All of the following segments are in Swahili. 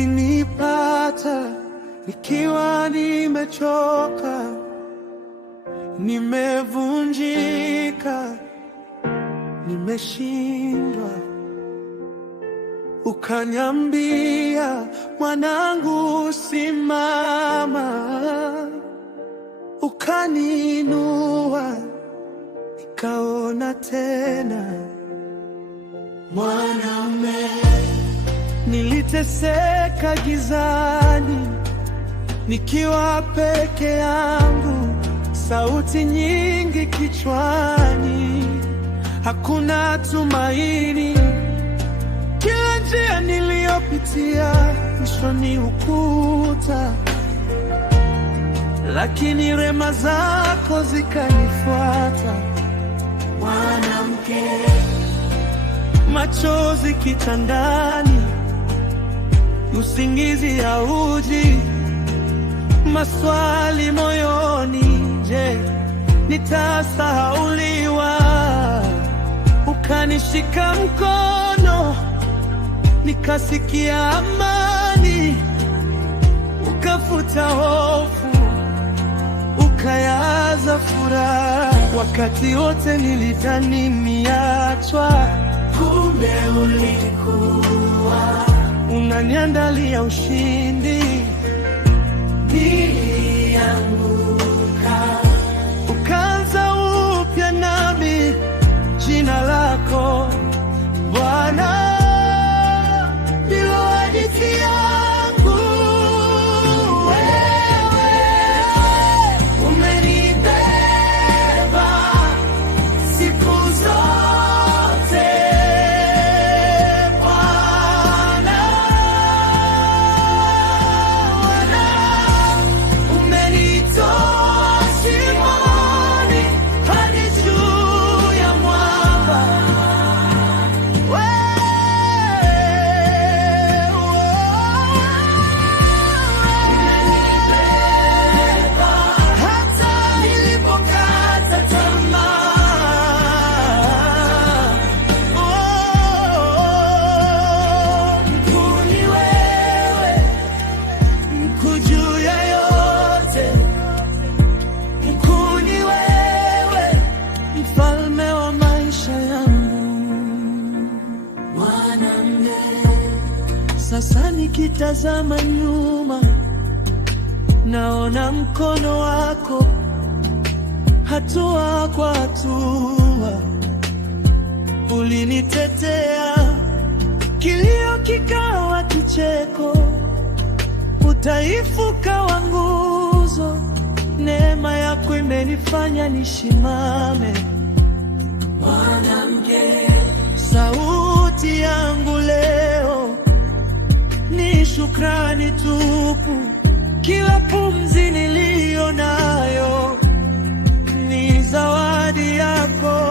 Ulinipata nikiwa nimechoka, nimevunjika, nimeshindwa. Ukaniambia, mwanangu, simama. Ukaniinua, nikaona tena. Mwanaume, niliteseka gizani, nikiwa peke yangu, sauti nyingi kichwani, hakuna tumaini. Kila njia niliyopitia mwisho ni ukuta, lakini rehema zako zikanifuata. Mwanamke, machozi kitandani, usingizi hauji, maswali moyoni, je, nitasahauliwa? Ukanishika mkono, nikasikia amani, ukafuta hofu, ukayaza furaha. Wakati wote nilidhani nimeachwa, kumbe ulikuwa unaniandalia ushindi. Nilianguka, ukaanza upya nami, jina lako Bwana ndilo hadithi yangu. Wewe umenibeba siku zote Bwana, umenitoa shimoni hadi juu ya mwamba. Hata nilipokata tamaa, mkuu ni wewe, mkuu juu ya yote, mkuu ni wewe, mfalme wa maisha yangu. Mwanaume, sasa nikitazama nyuma, naona mkono wako, hatua kwa hatua. Ulinitetea, kilio kikawa kicheko, udhaifu kawa nguzo. Neema yako imenifanya nisimame. Mwanamke, sauti yangu leo ni shukrani tupu. Kila pumzi niliyo nayo ni zawadi yako.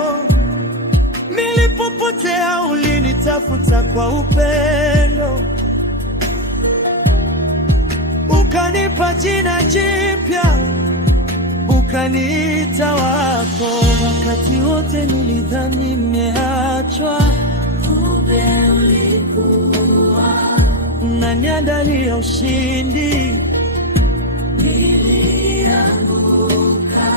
Nilipopotea ulinitafuta kwa upendo, ukanipa jina jipya, ukaniita wako. Wakati wote nilidhani nimeachwa, kumbe ulikuwa unaniandalia ushindi. Nilianguka,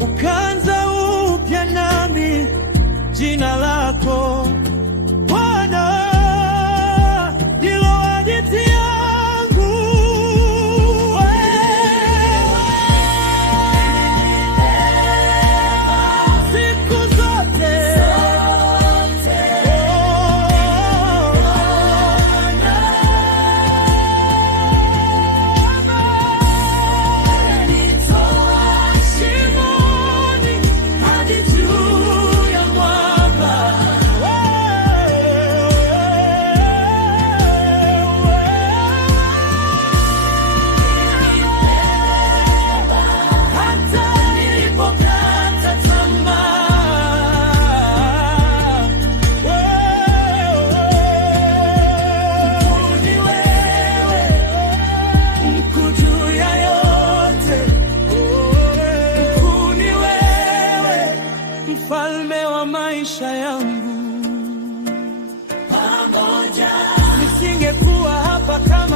ukaanza upya nami, jina lako Bwana ndilo hadithi yangu. Siku zote shimoni hadi juu ya mwamba.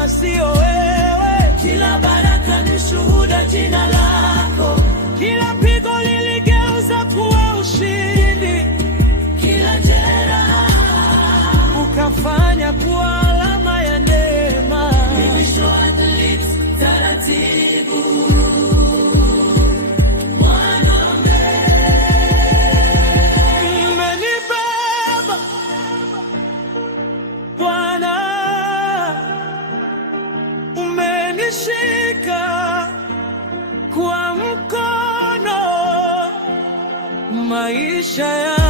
kama sio wewe. Kila baraka ni shuhuda jina lako, kila pigo liligeuza kuwa ushindi, kila jeraha ukafanya kuwa alama ya neema. Taratibu umenibeba Bwana, umenishika kwa mkono, maisha ya